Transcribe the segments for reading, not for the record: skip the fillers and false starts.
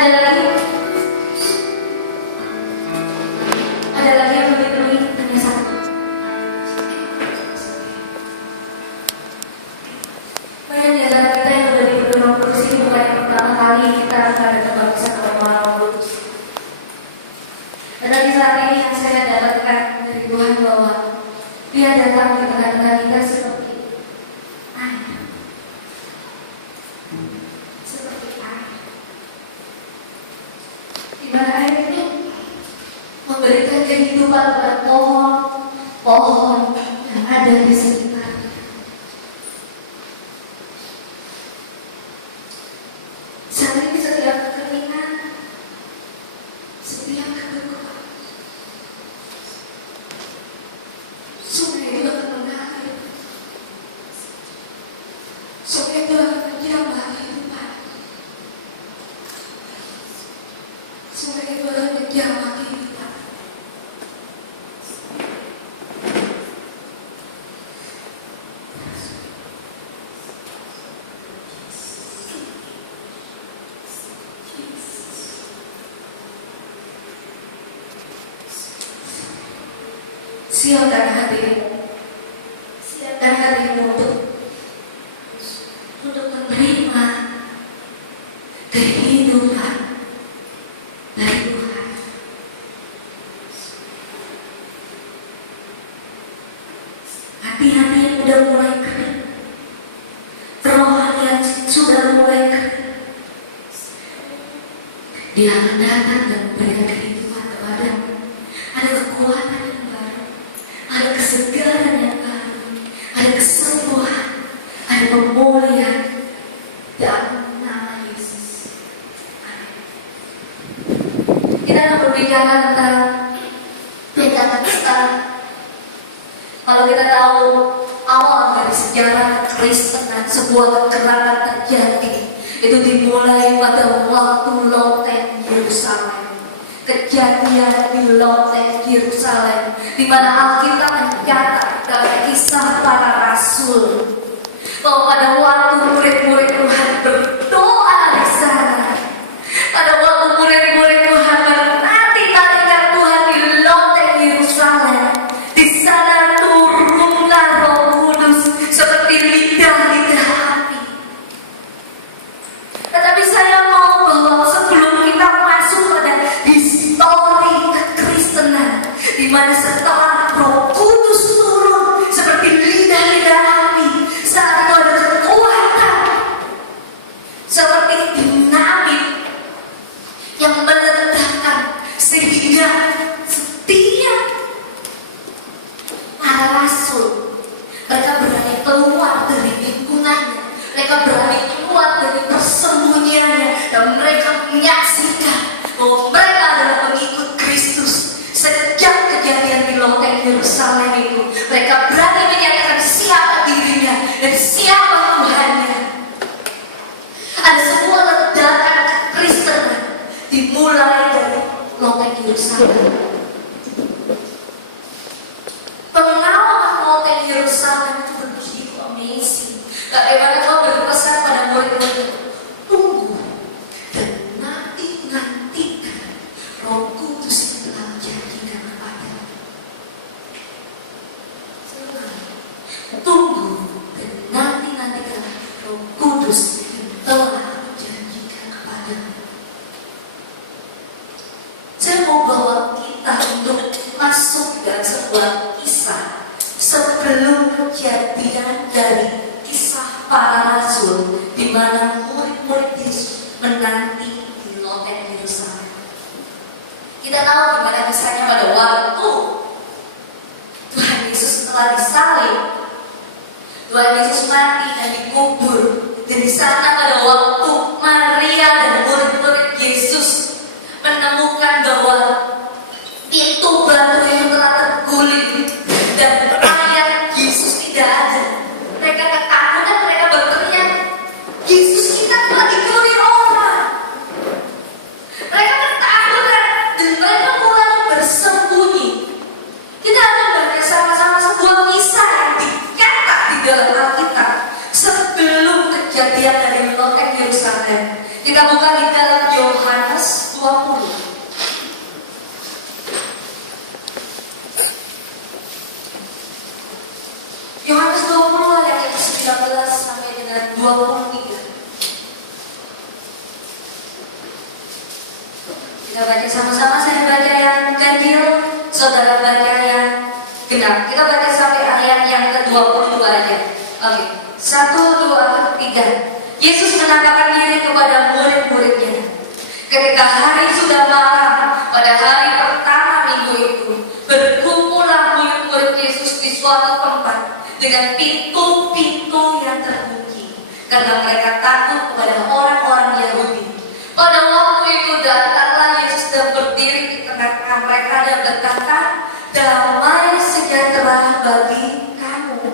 Ada lagi yang lebih hanya satu. Banyak di antara kita yang sudah diberi Roh Kudus ini bukan yang pertama kali kita akan datang baptisan oleh Roh Kudus. Dan lagi saat ini yang saya dapatkan dari Tuhan bahwa Dia datang di tengah-tengah kita seperti air. Seperti air. Di mana air itu memberikan kehidupan pada pohon yang ada di sekitar. Saat ini setiap kekeringan, setiap kebekuan, sungai itu akan mengalir. Sungai itu akan menjamah kehidupan. Sungai itu akan menjamah kehidupan. Siapkan hatimu, siapkan hatimu untuk menerima kehidupan dari Tuhan. Hati-hati yang sudah mulai kering, rohani yang sudah mulai kering, Dia akan datang dan memberikan kehidupan kepadamu. Ada kekuatan yang baru, ada kesegaran yang baru, ada kesembuhan, ada pemulihan dalam nama Yesus. Amin. Kita akan berbicara tentang Pentakosta. Kalau kita tahu awal dari sejarah Kristenan, sebuah kegerangan terjadi. Itu dimulai pada waktu loteng Yerusalem. Kejadian di loteng Yerusalem, di mana Alkitab mencatat dalam Kisah Para Rasul bahwa pada waktu murid-murid Tuhan berdoa di sana, pada waktu murid-murid Tuhan menanti tarikan Tuhan di loteng Yerusalem, di sana turunlah Roh Kudus seperti lidah-lidah api. Tetapi saya mau bahwa sebelum kita masuk pada histori kekristenan, di mana setelah Roh Kudus turun seperti lidah-lidah api, saat itu ada kekuatan seperti dinamit yang meletakkan sehingga setiap para rasul mereka berani keluar dari lingkungannya, mereka berani keluar dari persembunyiannya, dan mereka menyaksikan bahwa mereka adalah pengikut Kristus. Sejak kejadian di loteng Yerusalem itu, mereka berani menyatakan siapa dirinya dan siapa Tuhannya. Ada sebuah ledakan kekristenan dimulai dari loteng Yerusalem. Pengalaman loteng Yerusalem itu begitu amazing. Bagaimana kau berpesan pada murid-murid, tunggu dan nantikan Roh Kudus yang telah janjikan kepadamu. Tunggu dan nantikan Roh Kudus yang telah janjikan kepadamu. Saya mau bawa kita untuk masuk dalam sebuah kisah sebelum kejadian dari Kisah Para Rasul, di mana murid-murid Yesus menanti di loteng Yerusalem. Kita tahu gimana kisahnya pada waktu Tuhan Yesus telah disalib, Tuhan Yesus mati dan dikubur. Dan di sana pada waktu Maria dan murid-murid Yesus menemukan bahwa pintu batu itu telah terguling dan mayat Yesus tidak ada, mereka ketakutan, mereka berteriak, Yesus kita telah dicuri orang. Mereka ketakutan dan mereka mulai bersembunyi. Kita akan baca sama-sama sebuah kisah yang dicatat di dalam Alkitab sebelum kejadian dari loteng Yerusalem. Kita buka di dalam Yohanes 20. Yohanes 20 ayat yang 19 sampai dengan 23. Kita baca sama-sama, saya baca yang ganjil, saudara baca yang genap. Kita baca sampai ayat yang ke-22 aja. Oke, 1, 2, 3. Yesus menampakkan diri kepada murid-muridnya. Ketika hari sudah malam, pada hari pertama minggu itu, berkumpullah murid-murid Yesus di suatu tempat dengan pintu-pintu yang terkunci, karena mereka takut kepada orang-orang Yahudi. Pada waktu itu datanglah Yesus dan berdiri di tengah-tengah mereka dan berkata, damai sejahtera bagi kamu.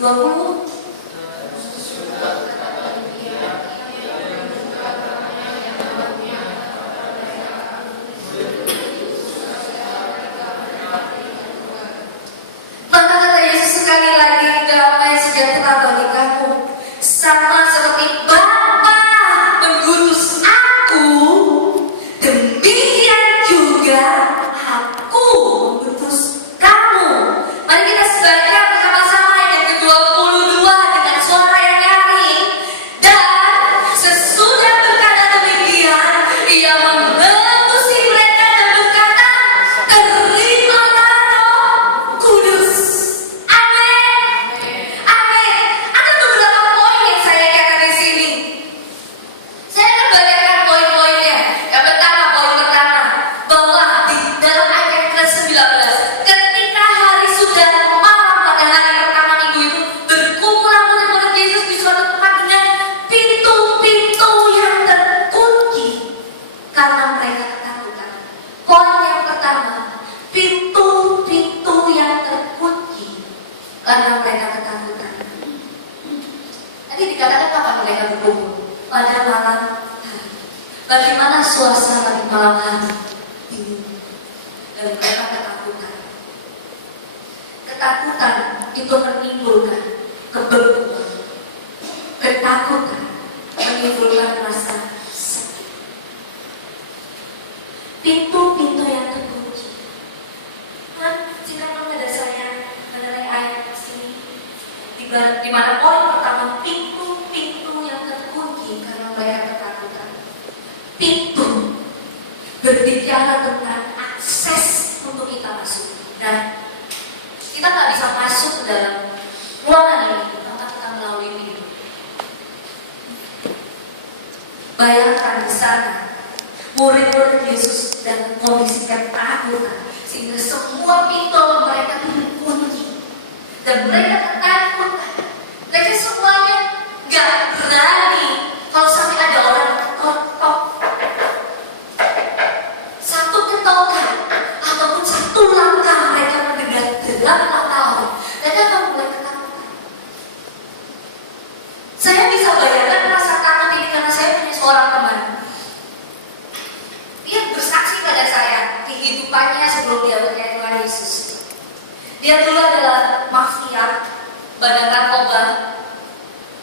20. Maka kata Yesus sekali lagi, damai sejahtera bagi kamu. Sama seperti Bapa mengutus aku, demikian juga aku mengutus kamu. Mari kita baca bersama-sama ayat ke-22 dengan suara yang nyaring. Dan sesudah berkata demikian, ia mengembusi mereka dan berkata, terimalah Roh Kudus. Amin. Amin. Ada beberapa poin yang saya katakan di sini. Saya akan bacakan poin-poinnya. Yang pertama, poin pertama, bahwa di dalam ayat ke-19, ketika hari sudah malam pada hari pertama minggu itu, berkumpullah murid-murid Yesus di suatu tempat dengan pintu-pintu yang terkunci karena mereka ketakutan. Poin yang pertama, pintu-pintu yang terkunci karena mereka ketakutan. Tadi dikatakan kapan mereka berkumpul? Pada malam hari. Bagaimana suasana di malam hari? Dingin. Dan mereka ketakutan. Ketakutan itu menimbulkan kebekuan. Ketakutan menimbulkan rasa sakit. Pintu-pintu yang terkunci. Silakan pada saya mengenai ayat sini. Di mana poin pertama, pintu-pintu yang terkunci karena mereka ketakutan. Pintu berbicara tentang akses untuk kita masuk. Dan kita nggak bisa masuk ke dalam ruangan ini tanpa kita melalui pintu. Bayangkan di sana murid-murid Yesus dan kondisi ketakutan, sehingga semua pintu mereka dikunci dan mereka ketakutan. Mereka semuanya gak berani kalau sampai ada orang ketok, satu ketokan ataupun satu langkah mereka mendengar derap orang, mereka akan mulai ketakutan. Saya bisa bayangkan rasa takut ini karena saya punya seorang teman. Dia bersaksi pada saya kehidupannya sebelum dia percaya Tuhan Yesus. Dia dulu adalah mafia, badan narkoba.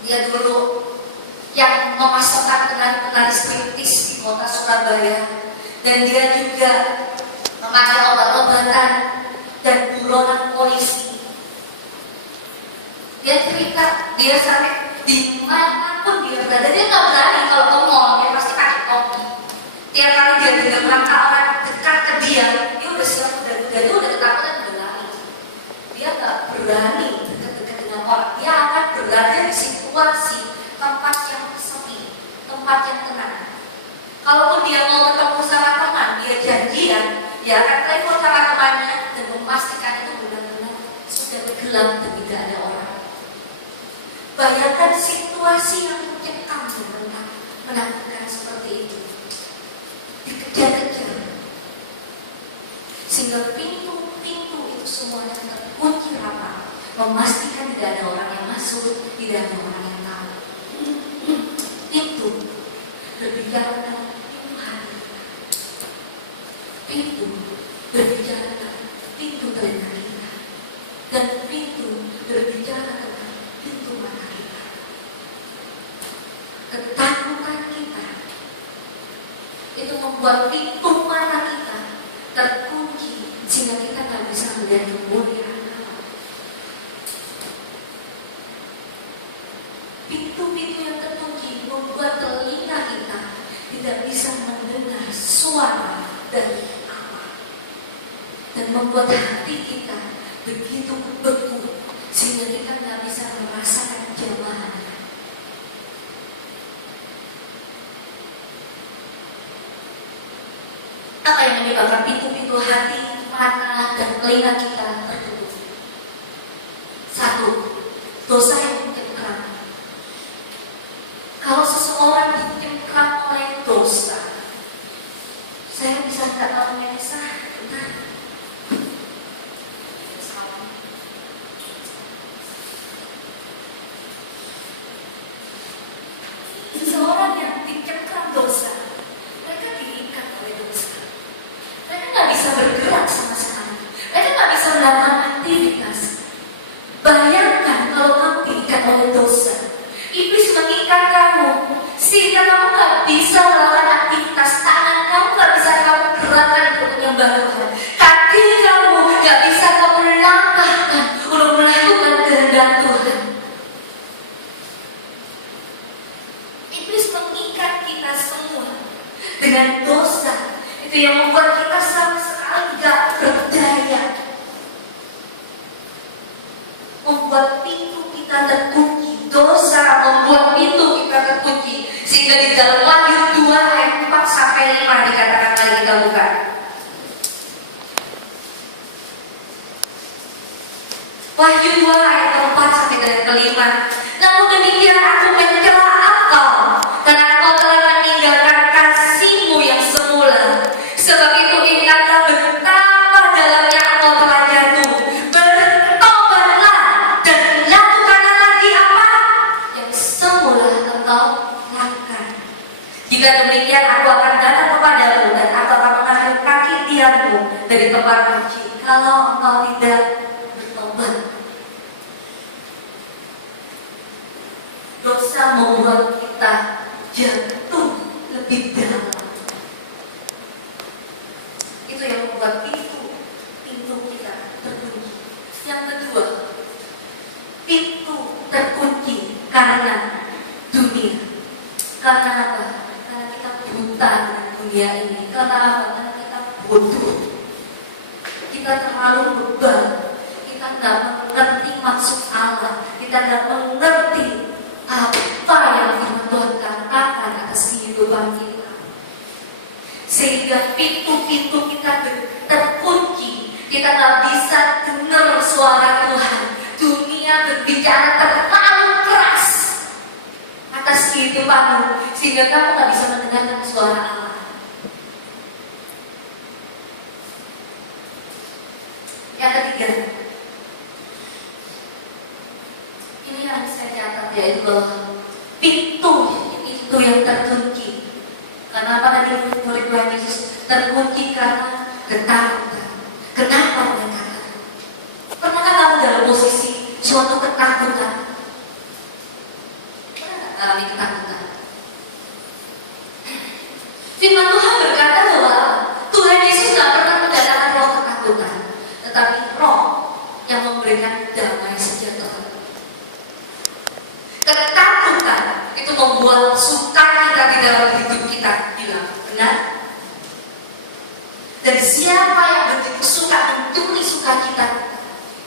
Dia dulu yang memasokkan penari striptis di kota Surabaya. Dan dia juga memakai obat-obatan dan buronan polisi. Dia cerita, dia sampai dimanapun dia berada, dia nggak berani kalau ke mall, dia pasti pakai topi. Tiap kali dia dengar langkah orang dekat ke dia udah siap, dia udah ketakutan, udah lari. Dia nggak berani dekat-dekat dengan orang. Dia akan berada di situasi tempat yang sepi, tempat yang tenang. Kalaupun dia mau ketemu sama teman, dia janjian, dia akan telepon sama temannya dan memastikan itu benar-benar sudah gelap dan tidak ada orang. Bayangkan situasi yang mencekam dan menakutkan seperti itu. Dikejar-kejar, sehingga pintu-pintu itu semuanya terkunci rapat, memastikan tidak ada orang yang masuk, tidak ada orang yang tahu. Pintu berbicara tentang pintu hati, pintu berbicara tentang pintu telinga kita, dan pintu berbicara tentang pintu mata kita. Ketakutan kita membuat pintu mata kita terkunci sehingga kita nggak bisa melihat kemuliaan Allah. Pintu-pintu yang terkunci membuat telinga kita tidak bisa mendengar suara dari Allah dan membuat hati kita begitu beku sehingga kita nggak bisa merasakan jamahannya. Apa yang menyebabkan pintu-pintu hati, mata, dan telinga kita tertutup? Satu, dosa yang mencengkram. Kalau seseorang dicengkram oleh dosa, saya bisa nggak tahu Melisa, benar? Seseorang yang dicengkram dosa, mereka diikat oleh dosa. Mereka nggak bisa bergerak sama sekali. Mereka nggak bisa melakukan aktivitas. Bayangkan kalau kamu diikat oleh dosa. Iblis mengikat kamu sehingga kamu nggak bisa melakukan aktivitas. Tangan kamu nggak bisa kamu gerakan untuk menyembah Tuhan. Kaki kamu nggak bisa kamu langkahkan untuk melakukan kehendak Tuhan. Iblis mengikat kita semua dengan dosa. Itu yang membuat kita sama sekali gak berdaya, membuat pintu kita terkunci. Dosa membuat pintu kita terkunci sehingga di dalam Wahyu 2 ayat 4-5 dikatakan, mari kita buka. Wahyu 2 ayat 4-5. Namun demikian aku mencela engkau karena engkau telah meninggalkan kasihmu yang semula. Sebab itu ingatlah betapa dalamnya engkau telah jatuh. Bertobatlah dan lakukanlah lagi apa yang semula engkau lakukan. Jika demikian aku akan datang kepadamu dan aku akan mengambil kaki tiangmu dari tempat kunci. Kalau engkau tidak bertobat, dosa membuat kita jatuh lebih dalam. Itu yang membuat pintu kita terkunci. Yang kedua, pintu terkunci karena dunia. Karena apa? Karena kita buta dengan dunia ini. Karena apa? Karena kita bodoh. Kita terlalu bebal. Kita nggak mengerti maksud Allah. Kita nggak mengerti apa yang firman Tuhan katakan atas kehidupan kita. Sehingga pintu-pintu kita terkunci. Kita nggak bisa dengar suara Tuhan. Dunia berbicara terlalu keras atas kehidupanmu sehingga kamu nggak bisa mendengarkan suara Allah. Yang ketiga, ini yang saya catat, yaitu bahwa pintu itu yang terkunci. Karena apa tadi murid Tuhan Yesus terkunci karena ketakutan. Kenapa mereka? Pernahkah kamu dalam posisi suatu ketakutan? Pernah nggak alami ketakutan? Firman Tuhan berkata bahwa Tuhan Yesus nggak pernah mendatangkan roh ketakutan, tetapi roh yang memberikan damai sejahtera. Ketakutan itu membuat sukacita di dalam hidup kita hilang, benar? Dan siapa yang begitu suka mencuri sukacita?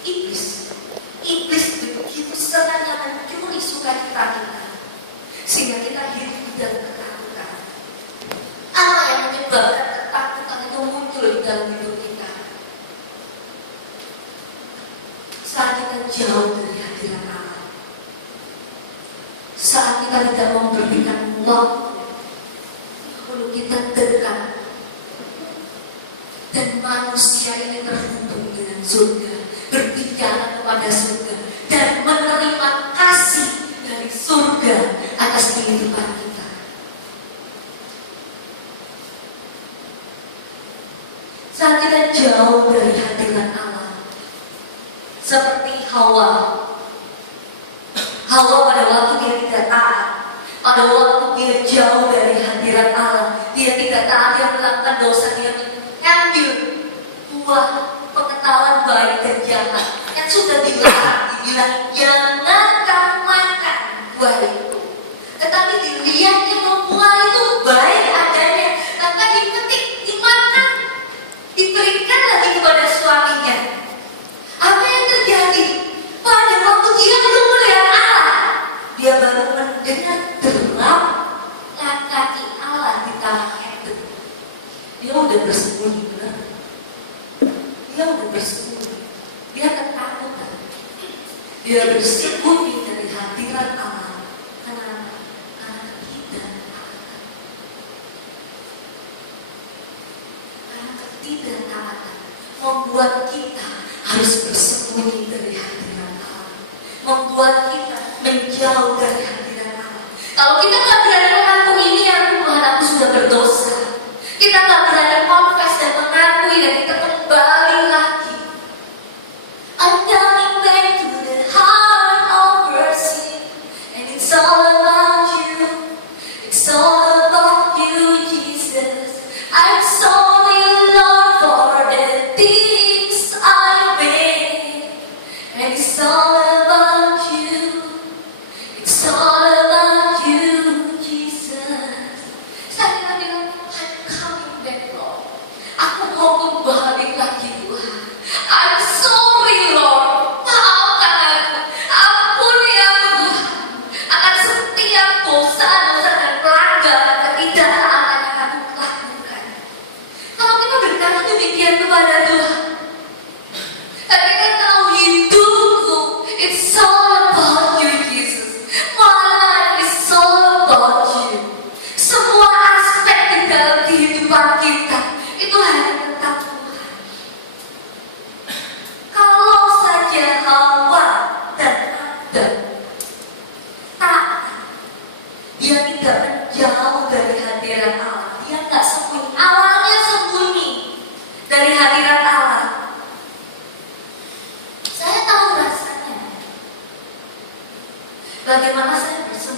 Iblis. Iblis begitu senangnya mencuri sukacita kita, sehingga kita hidup di dalam ketakutan. Apa yang menyebabkan ketakutan itu muncul di dalam hidup kita? Saat kita jauh dari hadirat Allah, saat kita tidak memberikan waktu, lalu kita dekat dan manusia ini terhubung dengan surga, berbicara kepada surga dan menerima kasih dari surga atas kehidupan kita. Saat kita jauh dari hadirat Allah, seperti Hawa pada waktu dia tidak taat, pada waktu dia jauh dari hadirat Allah, dia tidak taat, dia karena dosa dia mengambil buah pengetahuan baik dan jahat yang sudah dilarang, dibilang jangan kamu makan buah itu. Tetapi dilihat dia buah itu baik adanya, maka dipetik, dimakan, diberikan lagi kepada suaminya. Apa yang terjadi? Pada waktu dia belum melihat Allah, dia baru mendengar derap kaki Allah di tanah itu. Dia udah bersembunyi, benar? Dia udah bersembunyi. Dia ketakutan. Dia bersembunyi dari hadirat Allah. Kenapa? Karena ketidaktaatan. Karena ketidaktaatan membuat kita harus bersembunyi dari hadirat Allah. Membuat kita menjauh dari hadirat Allah. Kalau kita nggak berani mengakui ini ya Tuhan, aku sudah berdosa. Kita nggak berani confess dan mengakui dan kita kembali lagi. I'm coming back to the heart of mercy, and it's all about you. It's all about you, Jesus. I'm sorry, Lord, for the things I made, and it's all about you. It's all about you, Jesus. Saya bilang, I'm coming back, Lord. Aku mau kembali lagi, Tuhan. I'm sorry, Lord. Maafkan aku. Ampuni aku, Tuhan. Akan setiap dosa-dosa dan pelanggaran ketidaktaatan yang aku lakukan. Kalau kita berkata demikian kepada Tuhan, tapi kita tahu hidupku, it's all about you, Jesus. My life is all about you. Semua aspek di dalam kehidupan kita itu hanya tentang Tuhan. Kalau saja Hawa dan Adam taat, dia tidak menjauh dari hadirat Allah. Dia nggak sembunyi. Awalnya sembunyi dari hadirat Allah. Saya tahu rasanya. Bagaimana saya bersembunyi